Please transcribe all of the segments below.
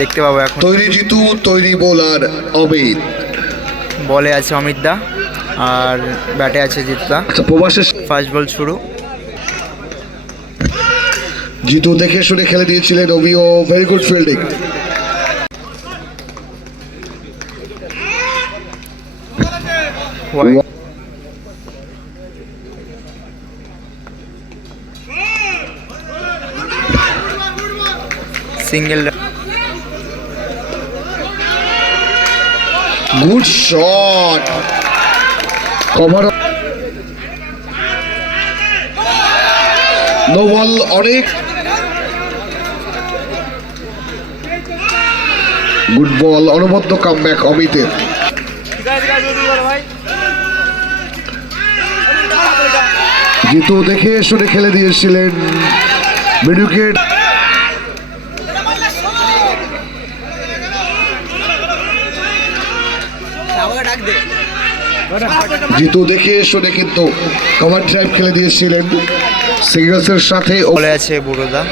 দেখতে পাবো এখন। তৈরি জিতু তৈরি বোলার অমিত। বলে আছে অমিত দা আর ব্যাটে আছে জিতদা আচ্ছা প্রবাসের ফার্স্ট বল শুরু। জিতু দেখে শুনে খেলে দিয়েছিলেন অমিও very good fielding single good shot. Cover no ball অনেক। গুড বল অনবদ্য কামব্যাক অমিতের। জিতু দেখে শুনে খেলে দিয়েছিলেন। মিডুকেট জিতু দেখে শুনে কিন্তু কভার ড্রাইভ খেলে দিয়েছিলেন। সিঙ্গলসের সাথে বলে আছে বুড়োদা।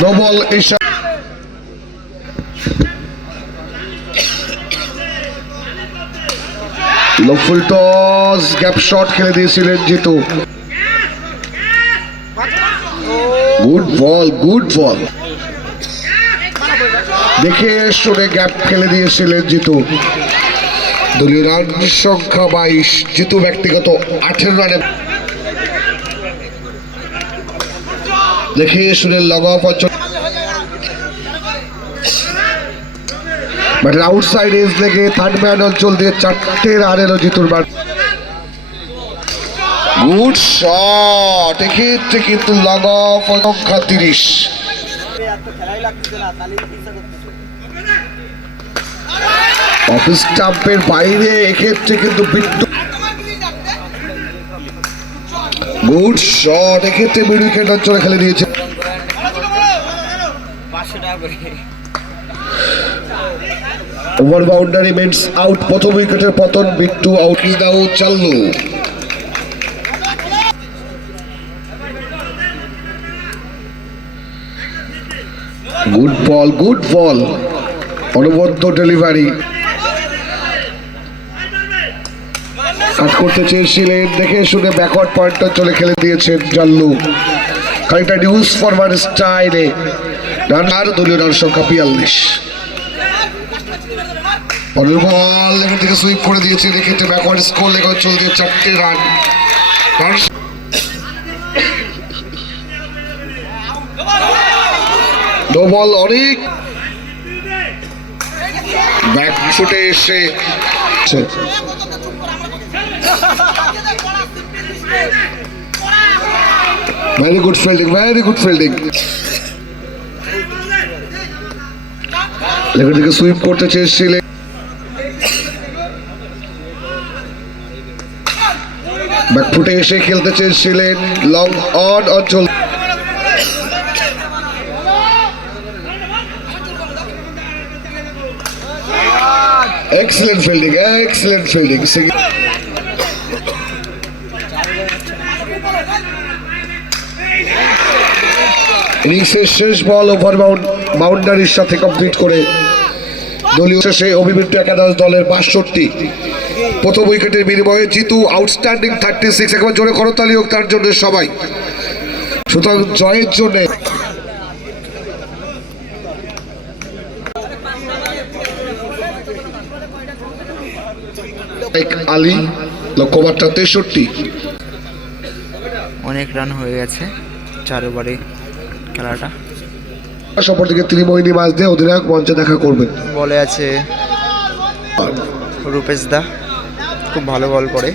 নো বল এসা লফুল টস গ্যাপ শট খেলে দিয়েছিলেন Jitu. Good ball good ball. দেখে শুনে গ্যাপ খেলে দিয়েছিলেন জিতু। দলীয় রান সংখ্যা বাইশ, জিতু ব্যক্তিগত আঠেরো রানে দেখে শুনে লগ অফ অঞ্চল ব্যাটের আউটসাইড এজ লেগে থার্ড ম্যান অঞ্চল দিয়ে চারটে রান এলো জিতুর ব্যাট গুড শট এক্ষেত্রে কিন্তু লগ সংখ্যা তিরিশ। অফিস স্টাম্পের বাইরে এক্ষেত্রে কিন্তু বিট্টু গুড শট, এক্ষেত্রে মিড উইকেট অঞ্চলে খেলে দিয়েছে ওভার বাউন্ডারি মেন্স আউট প্রথম উইকেটের পতন, Bittu out is now Challu. Good ball good ball অনবদ্য ডেলিভারি কাট করতে চেয়েছিলেন। দেখে শুনে ব্যাকওয়ার্ড পয়েন্টটা চলে খেলে দিয়েছেন জাল্লু। খানিকটা নিউজ ফরওয়ার্ড স্টাইলে রান আর দলীয় রান সংখ্যা বিয়াল্লিশ। পরের বল এখান থেকে সুইপ করে দিয়েছে। এক্ষেত্রে ব্যাকওয়ার্ড স্কোর লেগে অঞ্চল দিয়ে চারটে রান। নো বল অনেক। ব্যাক ফুটে এসে very good fielding very good fielding লেগে থেকে সুইপ করতে চেয়েছিলেন ব্যাকফুটে এসে খেলতে চেয়েছিলেন লং অন অঞ্চল এক্সেলেন্ট ফিল্ডিং এক্সেলেন্ট ফিল্ডিং ইনিংসের শেষ বল ওভার বাউন্ডারির সাথে কমপ্লিট করে দলীয় শেষে অভিবৃত্ত একাদশ দলের বাষট্টি। প্রথম উইকেটের বিনিময়ে জিতু আউটস্ট্যান্ডিং থার্টি সিক্স একবার জোরে করতালি হোক তার জন্য সবাই। সুতরাং জয়ের জন্য আলী, লক্ষ্যমাত্রা তেষট্টি। অনেক রান হয়ে গেছে, চার ওভারে খেলাটা? সম্পর্কে তিনি মোহিনী মাছ দিয়ে অধিনায়ক মঞ্চে দেখা করবেন। বলে আছে রূপেশ দা। খুব ভালো বল করে।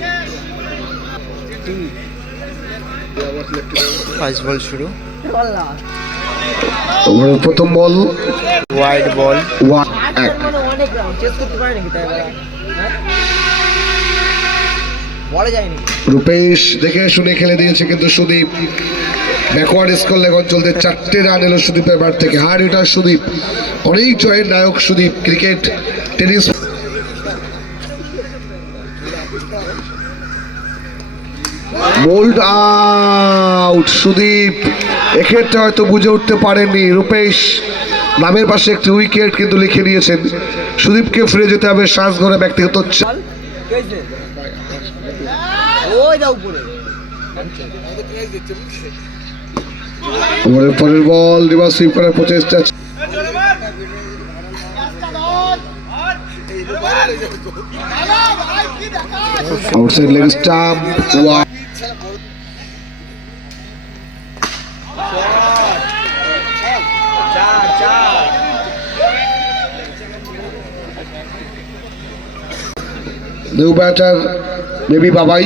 ফার্স্ট বল শুরু। প্রথম বল ওয়াইড বল। ওয়ান এক। রূপেশ দেখে শুনে খেলে দিয়েছে কিন্তু সুদীপ। ব্যাকওয়ার্ড স্কোর লেগ অঞ্চলতে চারটে রান এলো সুদীপের ব্যাট থেকে। হার এটা সুদীপ, অনেক জয়ের নায়ক Sudip cricket tennis bowled out Sudip. এক্ষেত্রে হয়তো বুঝে উঠতে পারেননি রূপেশ। নামের পাশে একটি উইকেট কিন্তু লিখে নিয়েছেন সুদীপকে ফিরে যেতে হবে শ্বাস ঘরে ব্যক্তিগত ওই ওভারের পরের বল রিভার্স সুইপ করার প্রচেষ্টা outside leg stump new batter maybe Babai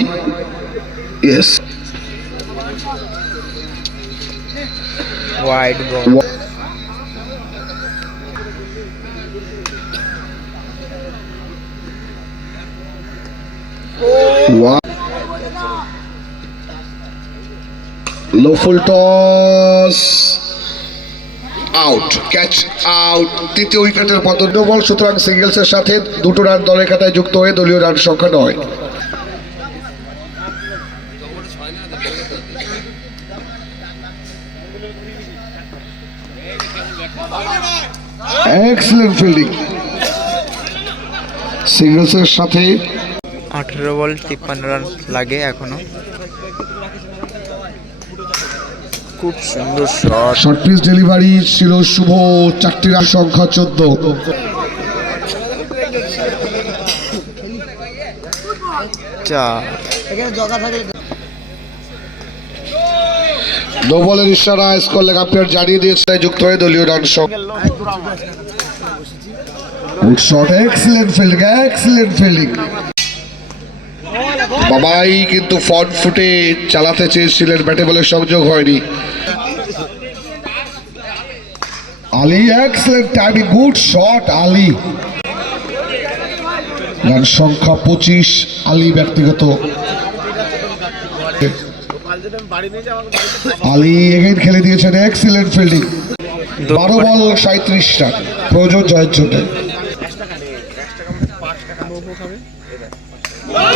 yes wide ball low full toss out catch out তৃতীয় উইকেটের পতন্য বল সুতরাং সিঙ্গেলসের সাথে দুটো রান দলের খাতায় যুক্ত হয়ে দলীয় রান সংখ্যা নয়। এক্সেলেন্ট ফিল্ডিং সিঙ্গেলসের সাথে আঠেরো বল তিপ্পান্ন রান লাগে এখনও। খুব সুন্দর শট শর্ট পিচ ডেলিভারি ছিল শুভ চারটি রান সংখ্যা চোদ্দ। চার এখানে জগা থাকলে নো বলের ইশারা স্কোর লেগ আম্পায়ার জানিয়ে দিয়েছে যুক্ত হয়ে দলীয় রান সংখ্যা good shot excellent fielding excellent fielding Babai কিন্তু ফ্রন্ট ফুটে চালাতে চেয়েছিলেন ব্যাটে বলের সংযোগ হয়নি। Ali excellent timing good shot Ali. Run সংখ্যা পঁচিশ আলী ব্যক্তিগত। আলী এগেইন খেলে দিয়েছেন এক্সিলেন্ট ফিল্ডিং বারো বল সাঁত্রিশ প্রয়োজন জয়ের জন্য।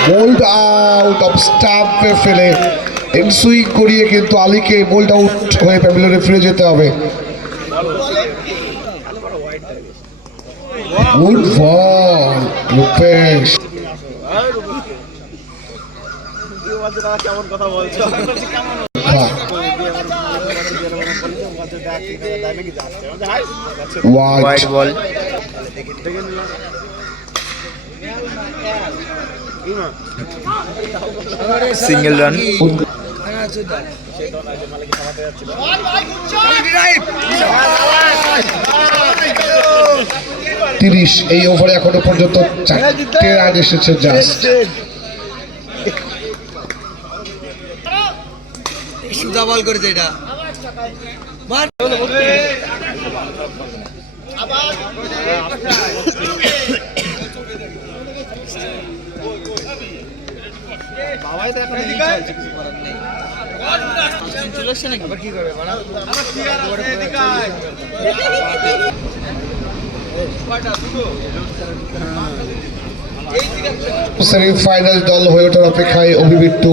বোল্ড আউট অফ স্টাম্পে ফেলে এনসুইং করিয়ে কিন্তু আলীকে বোল্ড আউট হয়ে প্যাভিলিয়নে ফিরে যেতে হবে। গুড বল রূপেশ হ্যাঁ। Wide wide ball single run তিরিশ এই ওভারে এখনও পর্যন্ত চারটে রান এসেছে জাস্ট সুদা বল করেছে এটা। বাবাই তো সেমিফাইনাল দল হয়ে ওঠার অপেক্ষায় অভিবৃত্ত